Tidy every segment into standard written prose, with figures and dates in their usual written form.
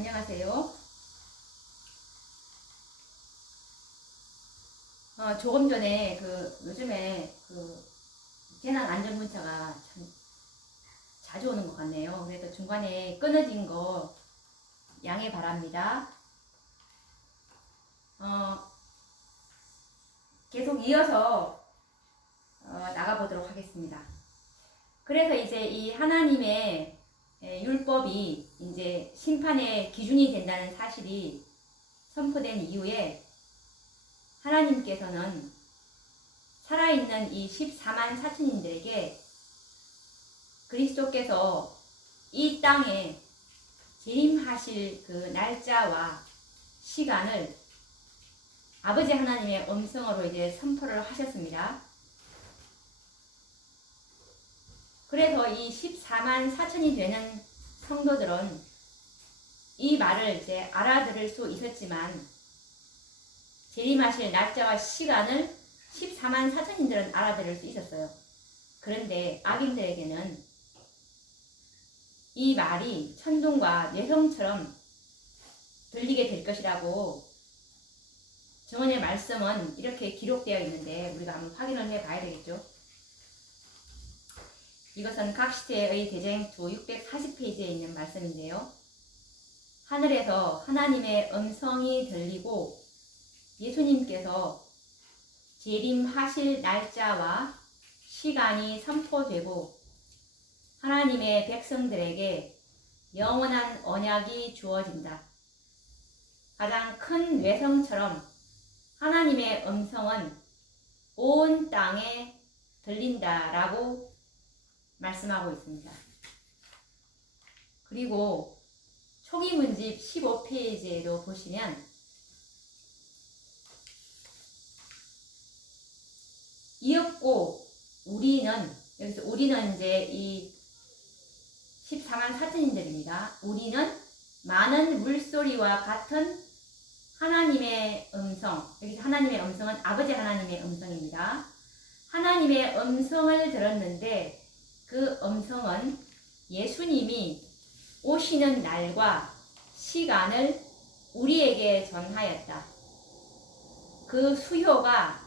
안녕하세요. 조금 전에 요즘에 재난 안전 문자가 참 자주 오는 것 같네요. 그래서 중간에 끊어진 거 양해 바랍니다. 계속 이어서 나가보도록 하겠습니다. 그래서 이제 이 하나님의 율법이 이제 심판의 기준이 된다는 사실이 선포된 이후에 하나님께서는 살아있는 이 14만 사천인들에게 그리스도께서 이 땅에 재림하실 그 날짜와 시간을 아버지 하나님의 음성으로 이제 선포를 하셨습니다. 그래서 이 14만 사천이 되는 성도들은 이 말을 이제 알아들을 수 있었지만 재림하실 날짜와 시간을 14만 사천인들은 알아들을 수 있었어요. 그런데 악인들에게는 이 말이 천둥과 뇌성처럼 들리게 될 것이라고 정언의 말씀은 이렇게 기록되어 있는데 우리가 한번 확인을 해봐야 되겠죠. 이것은 각시대의 대쟁투 640페이지에 있는 말씀인데요. 하늘에서 하나님의 음성이 들리고 예수님께서 재림하실 날짜와 시간이 선포되고 하나님의 백성들에게 영원한 언약이 주어진다. 가장 큰 외성처럼 하나님의 음성은 온 땅에 들린다라고 말씀하고 있습니다. 그리고 초기 문집 15페이지에도 보시면 이었고 우리는, 여기서 우리는 이제 이 14만 사천인들입니다. 우리는 많은 물소리와 같은 하나님의 음성, 여기서 하나님의 음성은 아버지 하나님의 음성입니다. 하나님의 음성을 들었는데 그 음성은 예수님이 오시는 날과 시간을 우리에게 전하였다. 그 수효가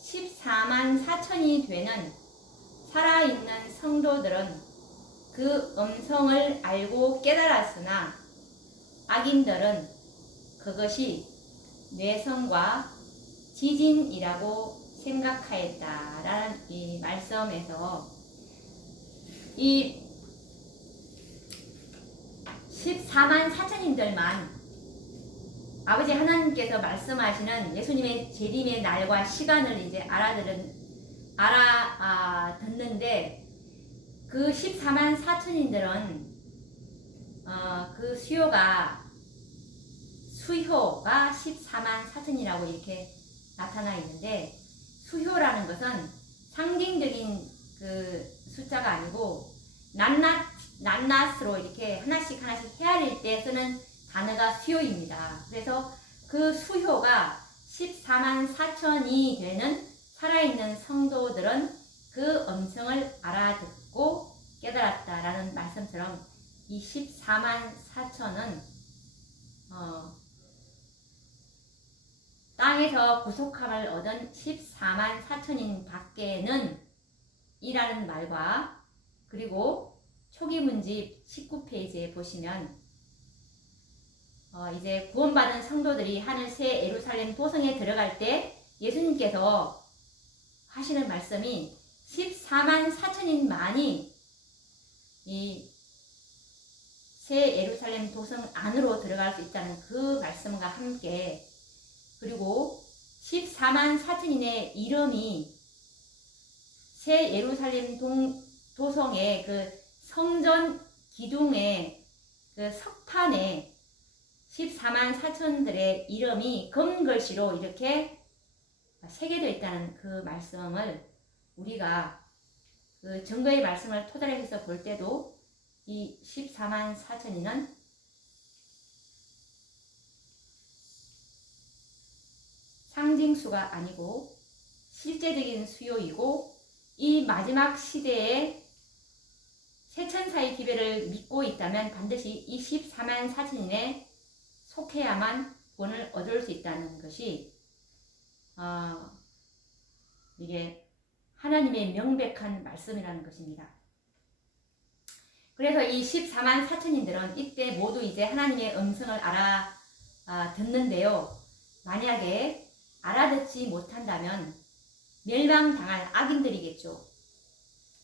14만 사천이 되는 살아있는 성도들은 그 음성을 알고 깨달았으나 악인들은 그것이 뇌성과 지진이라고 생각하였다라는 이 말씀에서 이 14만 사천인들만 아버지 하나님께서 말씀하시는 예수님의 재림의 날과 시간을 이제 듣는데 그 14만 사천인들은 그 수효가 14만 사천이라고 이렇게 나타나 있는데 수효라는 것은 상징적인 그 숫자가 아니고 낱낱으로 이렇게 하나씩 헤아릴 때 쓰는 단어가 수효입니다. 그래서 그 수효가 14만 사천이 되는 살아있는 성도들은 그 음성을 알아듣고 깨달았다라는 말씀처럼 이 14만 사천은 땅에서 구속함을 얻은 14만 사천인 밖에는 이라는 말과 그리고 초기 문집 19페이지에 보시면 이제 구원받은 성도들이 하늘 새 예루살렘 도성에 들어갈 때 예수님께서 하시는 말씀이 14만 사천인만이 이 새 예루살렘 도성 안으로 들어갈 수 있다는 그 말씀과 함께 그리고 14만 사천인의 이름이 새 예루살렘 도성의 그 성전 기둥의 그 석판에 14만 사천들의 이름이 금글씨로 이렇게 새겨져 있다는 그 말씀을 우리가 그 증거의 말씀을 토대로 해서 볼 때도 이 14만 사천인은 상징수가 아니고 실제적인 수요이고 이 마지막 시대에 새천사의 기별을 믿고 있다면 반드시 이 14만 사천인의 속해야만 본을 얻을 수 있다는 것이 이게 하나님의 명백한 말씀이라는 것입니다. 그래서 이 14만 4천인들은 이때 모두 이제 하나님의 음성을 듣는데요. 만약에 알아듣지 못한다면 멸망당할 악인들이겠죠.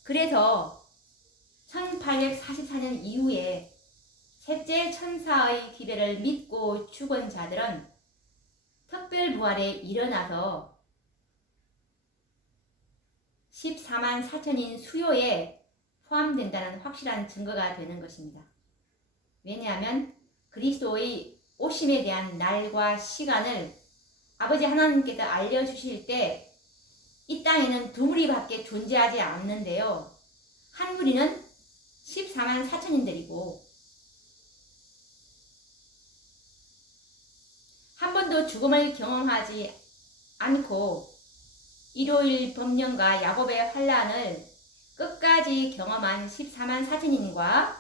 그래서 1844년 이후에 셋째 천사의 기배를 믿고 죽은 자들은 특별부활에 일어나서 14만 4천인 수요에 포함된다는 확실한 증거가 되는 것입니다. 왜냐하면 그리스도의 오심에 대한 날과 시간을 아버지 하나님께서 알려주실 때 이 땅에는 두 무리밖에 존재하지 않는데요. 한 무리는 14만 4천인들이고 한 번도 죽음을 경험하지 않고 일요일 법령과 야곱의 환란을 끝까지 경험한 14만 4천인과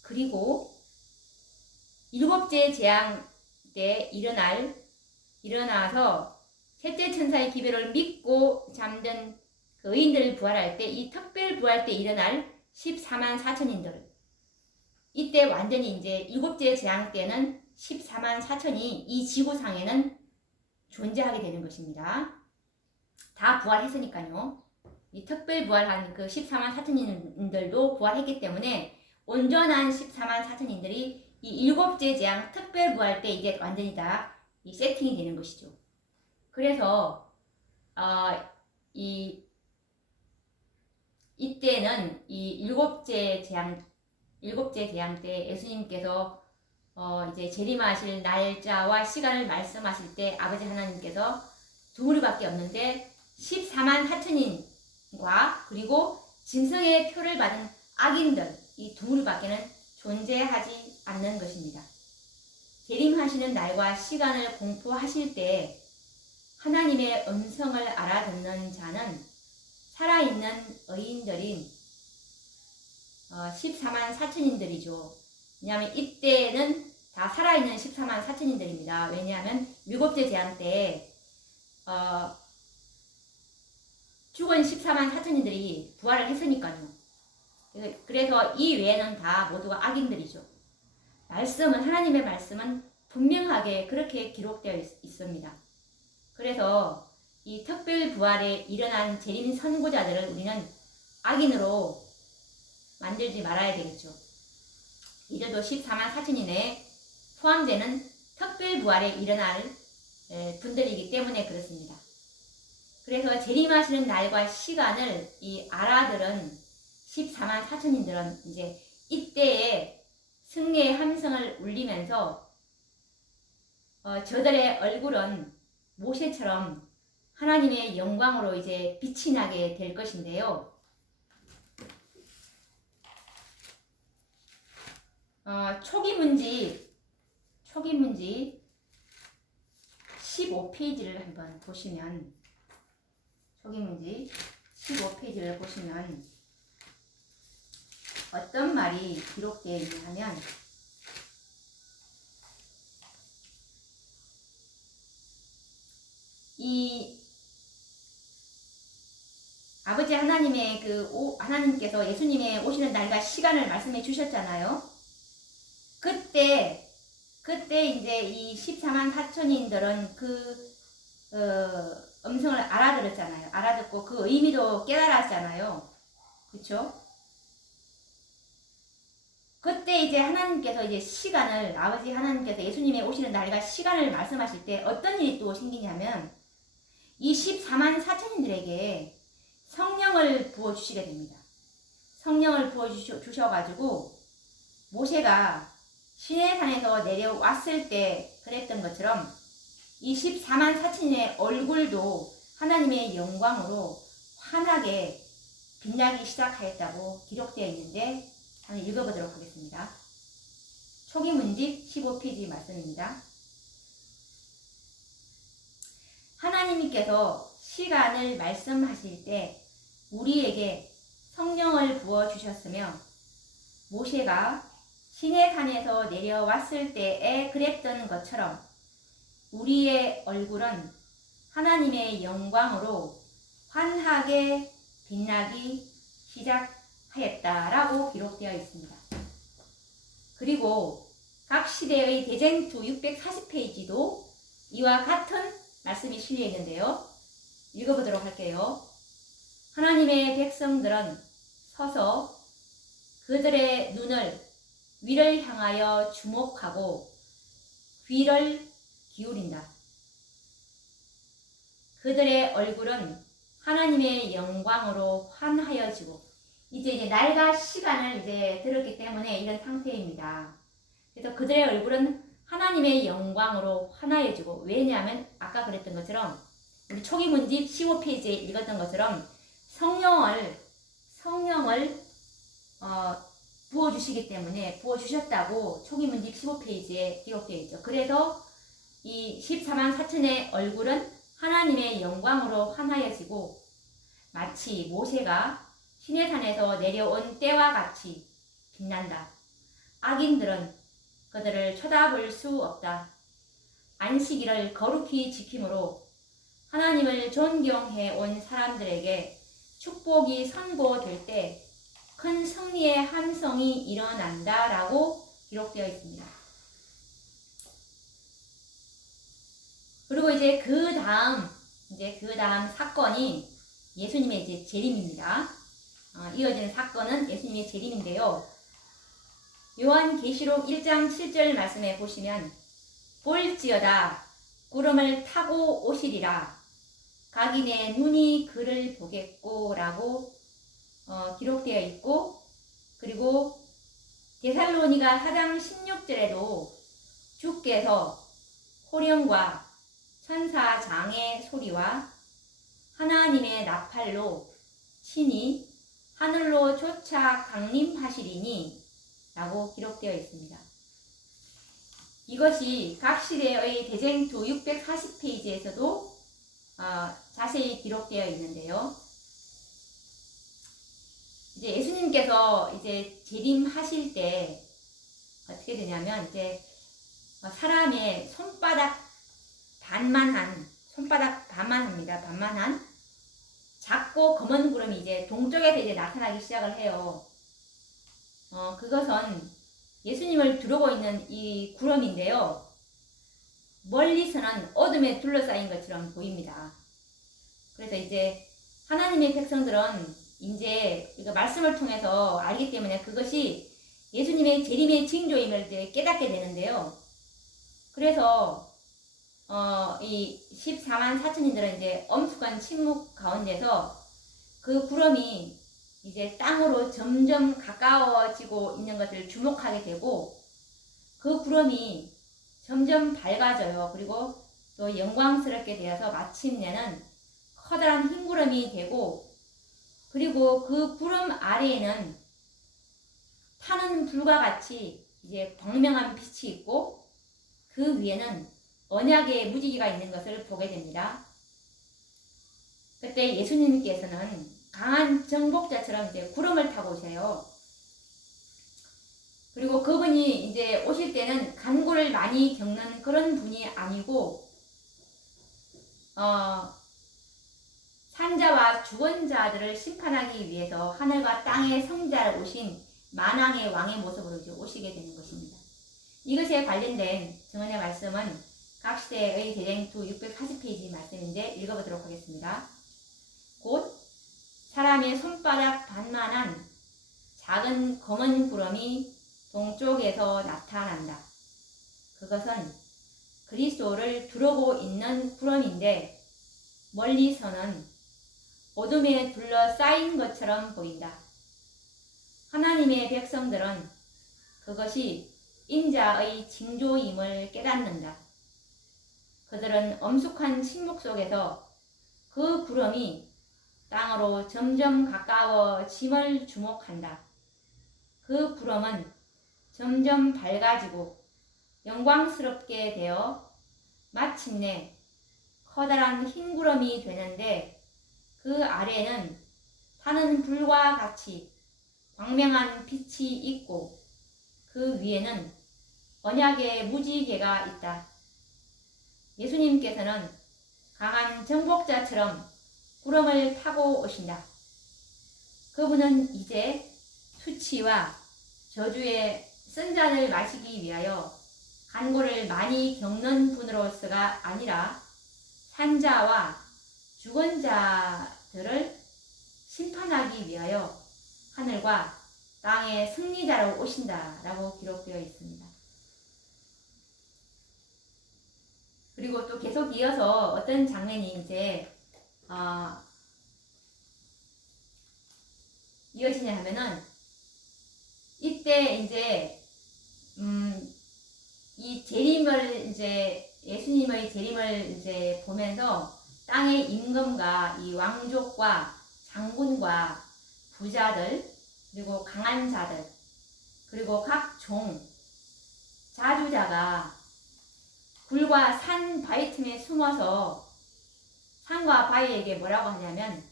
그리고 일곱째 재앙 때 일어나서 셋째 천사의 기별을 믿고 잠든 그 의인들을 부활할 때 이 특별 부활 때 일어날 14만 4천인들 이때 완전히 이제 일곱째 재앙 때는 14만 4천이 이 지구상에는 존재하게 되는 것입니다. 다 부활했으니까요. 이 특별 부활한 그 14만 4천인들도 부활했기 때문에 온전한 14만 4천인들이 이 일곱째 재앙 특별 부활 때 이제 완전히 다 이 세팅이 되는 것이죠. 그래서 이때는 이 일곱째 재앙 때 예수님께서 이제 재림하실 날짜와 시간을 말씀하실 때 아버지 하나님께서 두 무리밖에 없는데 14만 4천인과 그리고 짐승의 표를 받은 악인들 이 두 무리밖에는 존재하지 않는 것입니다. 재림하시는 날과 시간을 공포하실 때 하나님의 음성을 알아듣는 자는 살아있는 의인들인 14만 4천인들이죠. 왜냐하면 이때는 다 살아있는 14만 4천인들입니다. 왜냐하면 일곱째 재앙 때 죽은 14만 4천인들이 부활을 했으니까요. 그래서 이 외에는 다 모두가 악인들이죠. 하나님의 말씀은 분명하게 그렇게 기록되어 있습니다. 그래서 이 특별 부활에 일어난 재림 선고자들을 우리는 악인으로 만들지 말아야 되겠죠. 이들도 14만 4천인에 포함되는 특별 부활에 일어날 분들이기 때문에 그렇습니다. 그래서 재림하시는 날과 시간을 이 알아들은 14만 4천인들은 이제 이때에 승리의 함성을 울리면서 저들의 얼굴은 모세처럼 하나님의 영광으로 이제 빛이 나게 될 것인데요. 초기문지 15페이지를 한번 보시면 초기문지 15페이지를 보시면 어떤 말이 기록되어 있냐 하면 이 아버지 하나님의 하나님께서 예수님의 오시는 날과 시간을 말씀해 주셨잖아요. 그때 이제 이 14만 4천인들은 음성을 알아들었잖아요. 알아듣고 그 의미도 깨달았잖아요. 그렇죠? 그때 이제 하나님께서 이제 시간을 아버지 하나님께서 예수님의 오시는 날과 시간을 말씀하실 때 어떤 일이 또 생기냐면 이 14만 4천인들에게 성령을 부어주시게 됩니다. 성령을 부어주셔가지고 모세가 시내산에서 내려왔을 때 그랬던 것처럼 이 14만 4천인의 얼굴도 하나님의 영광으로 환하게 빛나기 시작하였다고 기록되어 있는데 한번 읽어보도록 하겠습니다. 초기문집 15페이지 말씀입니다. 하나님께서 시간을 말씀하실 때 우리에게 성령을 부어주셨으며 모세가 시내산에서 내려왔을 때에 그랬던 것처럼 우리의 얼굴은 하나님의 영광으로 환하게 빛나기 시작하였다라고 기록되어 있습니다. 그리고 각 시대의 대쟁투 640페이지도 이와 같은 말씀이 실려 있는데요. 읽어보도록 할게요. 하나님의 백성들은 서서 그들의 눈을 위를 향하여 주목하고 귀를 기울인다. 그들의 얼굴은 하나님의 영광으로 환하여지고, 이제 날과 시간을 들었기 때문에 이런 상태입니다. 그래서 그들의 얼굴은 하나님의 영광으로 환하여지고, 왜냐하면 아까 그랬던 것처럼 우리 초기 문집 15페이지에 읽었던 것처럼 성령을 부어주시기 때문에, 부어주셨다고 초기 문집 15페이지에 기록되어 있죠. 그래서 이 14만 4천의 얼굴은 하나님의 영광으로 환하여지고 마치 모세가 시내산에서 내려온 때와 같이 빛난다. 악인들은 그들을 쳐다볼 수 없다. 안식일을 거룩히 지킴으로 하나님을 존경해 온 사람들에게 축복이 선고될 때 큰 승리의 함성이 일어난다 라고 기록되어 있습니다. 그리고 그 다음 사건이 예수님의 재림입니다. 이어지는 사건은 예수님의 재림인데요. 요한계시록 1장 7절 말씀에 보시면 볼지어다 구름을 타고 오시리라 각인의 눈이 그를 보겠고 라고 기록되어 있고, 그리고 데살로니가 4장 16절에도 주께서 호령과 천사 장의 소리와 하나님의 나팔로 친히 하늘로 쫓아 강림하시리니 라고 기록되어 있습니다. 이것이 각 시대의 대쟁투 640페이지에서도 자세히 기록되어 있는데요. 이제 예수님께서 재림하실 때 어떻게 되냐면 사람의 손바닥 반만한 작고 검은 구름이 동쪽에서 나타나기 시작을 해요. 그것은 예수님을 두르고 있는 이 구름인데요. 멀리서는 어둠에 둘러싸인 것처럼 보입니다. 그래서 하나님의 백성들은 이거 말씀을 통해서 알기 때문에 그것이 예수님의 재림의 징조임을 깨닫게 되는데요. 그래서 이 14만 4천인들은 엄숙한 침묵 가운데서 그 구름이 땅으로 점점 가까워지고 있는 것을 주목하게 되고, 그 구름이 점점 밝아져요. 그리고 또 영광스럽게 되어서 마침내는 커다란 흰 구름이 되고, 그리고 그 구름 아래에는 타는 불과 같이 광명한 빛이 있고, 그 위에는 언약의 무지개가 있는 것을 보게 됩니다. 그때 예수님께서는 강한 정복자처럼 구름을 타고 오세요. 그리고 그분이 오실 때는 간구를 많이 겪는 그런 분이 아니고, 산자와 죽은 자들을 심판하기 위해서 하늘과 땅의 성자를 오신 만왕의 왕의 모습으로 오시게 되는 것입니다. 이것에 관련된 증언의 말씀은 각 시대의 대쟁투 640페이지 말씀인데 읽어보도록 하겠습니다. 곧 사람의 손바닥 반만한 작은 검은 구름이 동쪽에서 나타난다. 그것은 그리스도를 두르고 있는 구름인데 멀리서는 어둠에 둘러싸인 것처럼 보인다. 하나님의 백성들은 그것이 인자의 징조임을 깨닫는다. 그들은 엄숙한 침묵 속에서 그 구름이 땅으로 점점 가까워짐을 주목한다. 그 구름은 점점 밝아지고 영광스럽게 되어 마침내 커다란 흰 구름이 되는데, 그 아래는 타는 불과 같이 광명한 빛이 있고, 그 위에는 언약의 무지개가 있다. 예수님께서는 강한 정복자처럼 구름을 타고 오신다. 그분은 이제 수치와 저주의 쓴 잔을 마시기 위하여 간고를 많이 겪는 분으로서가 아니라 산자와 죽은 자들을 심판하기 위하여 하늘과 땅의 승리자로 오신다라고 기록되어 있습니다. 그리고 또 계속 이어서 어떤 장면이 이제 이어지냐 하면은 이때 이제 이 재림을 이제 예수님의 재림을 이제 보면서 땅의 임금과 이 왕족과 장군과 부자들 그리고 강한 자들 그리고 각 종 자주자가 굴과 산 바위 틈에 숨어서 산과 바위에게 뭐라고 하냐면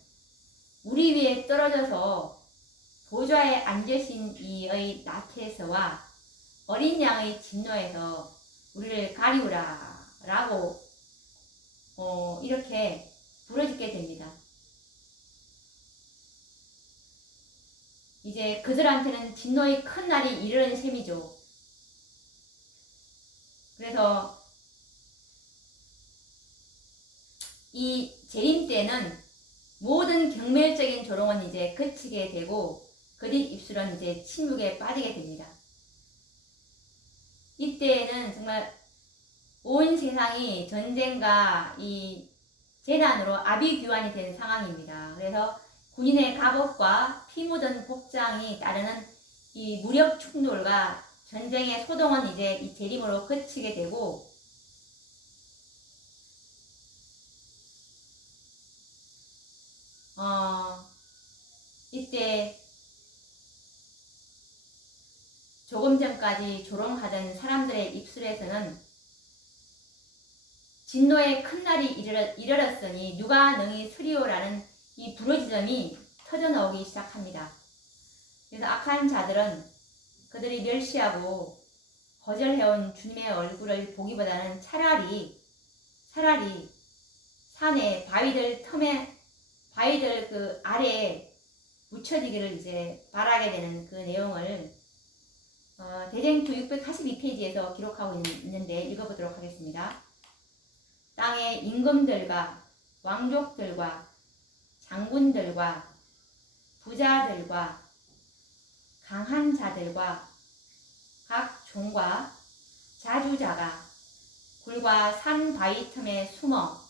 우리 위에 떨어져서 보좌에 앉으신 이의 낫에서와 어린 양의 진노에서 우리를 가리우라 라고 이렇게 부르짖게 됩니다. 이제 그들한테는 진노의 큰 날이 이르는 셈이죠. 그래서 이 재림 때는 모든 경멸적인 조롱은 이제 그치게 되고 그릿 입술은 이제 침묵에 빠지게 됩니다. 이때에는 정말 온 세상이 전쟁과 이 재난으로 아비규환이 된 상황입니다. 그래서 군인의 갑옷과 피 묻은 복장이 따르는 이 무력 충돌과 전쟁의 소동은 이제 이 재림으로 그치게 되고 이때 조금 전까지 조롱하던 사람들의 입술에서는 진노의 큰 날이 이르렀으니 누가 능히 서리오라는 이 부르짖음이 터져나오기 시작합니다. 그래서 악한 자들은 그들이 멸시하고 거절해온 주님의 얼굴을 보기보다는 차라리 산에 바위들 그 아래에 묻혀지기를 이제 바라게 되는 그 내용을 대쟁투 642페이지에서 기록하고 있는데 읽어보도록 하겠습니다. 땅의 임금들과 왕족들과 장군들과 부자들과 강한 자들과 각 종과 자주자가 굴과 산 바위 틈에 숨어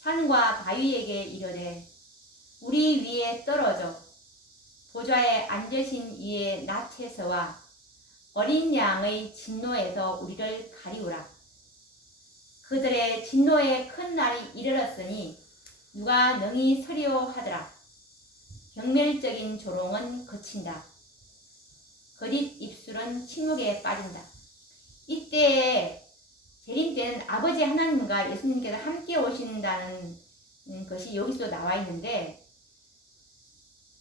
산과 바위에게 이르되 우리 위에 떨어져 보좌에 앉으신 이의 낫에서와 어린 양의 진노에서 우리를 가리우라. 그들의 진노의 큰 날이 이르렀으니 누가 능히 서리오 하더라. 경멸적인 조롱은 그친다. 거짓 입술은 침묵에 빠진다. 이때에 재림 때는 아버지 하나님과 예수님께서 함께 오신다는 것이 여기서 나와 있는데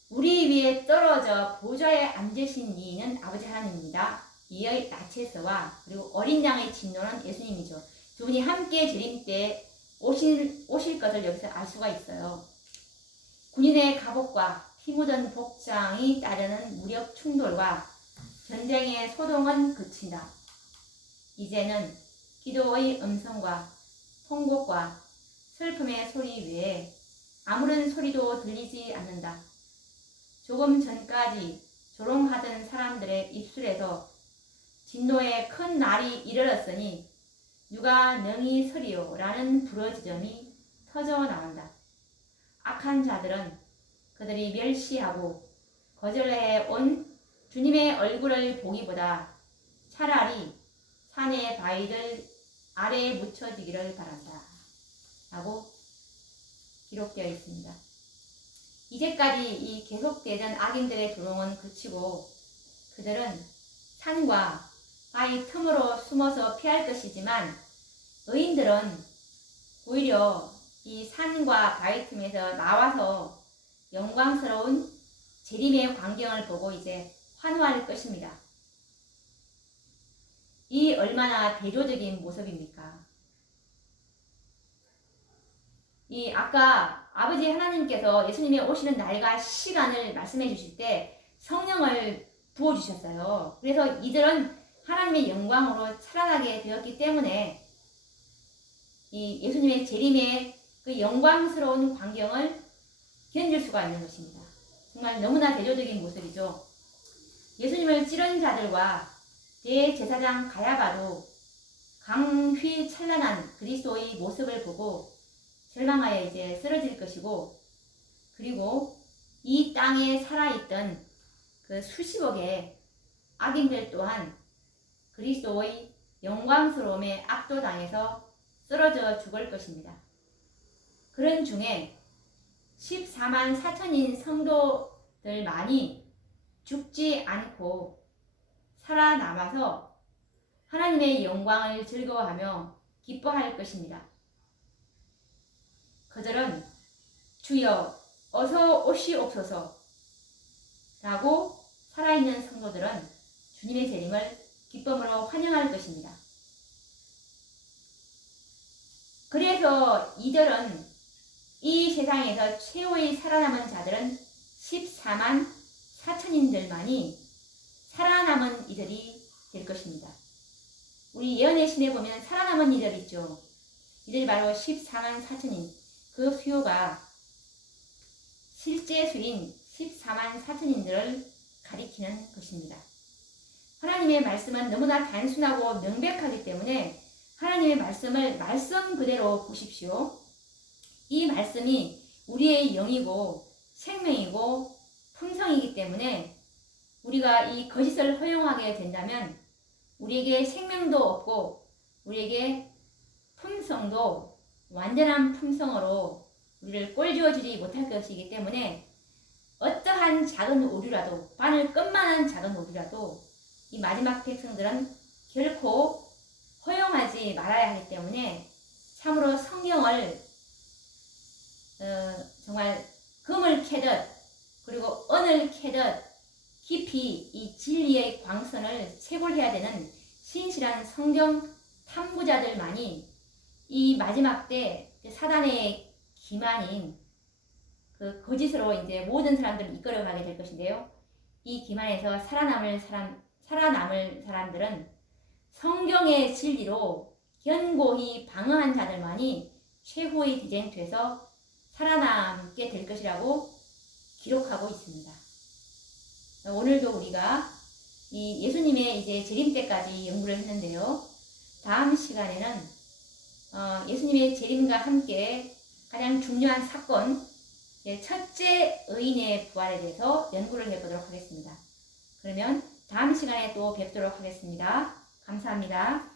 우리 위에 떨어져 보좌에 앉으신 이는 아버지 하나님입니다. 이의 낫에서와 그리고 어린 양의 진노는 예수님이죠. 두 분이 함께 재림 때 오실 것을 여기서 알 수가 있어요. 군인의 갑옷과 피 묻은 복장이 따르는 무력 충돌과 전쟁의 소동은 그친다. 이제는 기도의 음성과 통곡과 슬픔의 소리 외에 아무런 소리도 들리지 않는다. 조금 전까지 조롱하던 사람들의 입술에서 진노의 큰 날이 이르렀으니 누가 능히 서리오 라는 부르짖음이 터져 나온다. 악한 자들은 그들이 멸시하고 거절해 온 주님의 얼굴을 보기보다 차라리 산의 바위들 아래에 묻혀지기를 바란다. 라고 기록되어 있습니다. 이제까지 이 계속되던 악인들의 조롱은 그치고 그들은 산과 바위 틈으로 숨어서 피할 것이지만 의인들은 오히려 이 산과 바위 틈에서 나와서 영광스러운 재림의 광경을 보고 이제 환호할 것입니다. 이 얼마나 대조적인 모습입니까? 이 아까 아버지 하나님께서 예수님이 오시는 날과 시간을 말씀해 주실 때 성령을 부어주셨어요. 그래서 이들은 하나님의 영광으로 살아나게 되었기 때문에 이 예수님의 재림의 그 영광스러운 광경을 견딜 수가 있는 것입니다. 정말 너무나 대조적인 모습이죠. 예수님을 찌른 자들과 대제사장 가야바도 강휘 찬란한 그리스도의 모습을 보고 절망하여 이제 쓰러질 것이고, 그리고 이 땅에 살아있던 그 수십억의 악인들 또한 그리스도의 영광스러움에 압도당해서 쓰러져 죽을 것입니다. 그런 중에 14만 4천인 성도들만이 죽지 않고 살아남아서 하나님의 영광을 즐거워하며 기뻐할 것입니다. 그들은 주여 어서 오시옵소서 라고 살아있는 성도들은 주님의 재림을 기쁨으로 환영할 것입니다. 그래서 이들은 이 세상에서 최후의 살아남은 자들은 14만 4천인들만이 살아남은 이들이 될 것입니다. 우리 예언의 신에 보면 살아남은 이들 있죠. 이들이 바로 14만 4천인, 그 수요가 실제 수인 14만 4천인들을 가리키는 것입니다. 하나님의 말씀은 너무나 단순하고 명백하기 때문에 하나님의 말씀을 말씀 그대로 보십시오. 이 말씀이 우리의 영이고 생명이고 품성이기 때문에 우리가 이 거짓을 허용하게 된다면 우리에게 생명도 없고 우리에게 품성도 완전한 품성으로 우리를 꼴지어주지 못할 것이기 때문에 어떠한 작은 오류라도, 바늘끝만한 작은 오류라도 이 마지막 백성들은 결코 허용하지 말아야 하기 때문에 참으로 성경을 정말 금을 캐듯 그리고 은을 캐듯 깊이 이 진리의 광선을 채굴해야 되는 신실한 성경 탐구자들만이 이 마지막 때 사단의 기만인 그 거짓으로 이제 모든 사람들을 이끌어가게 될 것인데요. 이 기만에서 살아남을 사람들은 성경의 진리로 견고히 방어한 자들만이 최후의 대쟁투에서 살아남게 될 것이라고 기록하고 있습니다. 오늘도 우리가 이 예수님의 이제 재림 때까지 연구를 했는데요. 다음 시간에는 예수님의 재림과 함께 가장 중요한 사건, 첫째 의인의 부활에 대해서 연구를 해보도록 하겠습니다. 그러면 다음 시간에 또 뵙도록 하겠습니다. 감사합니다.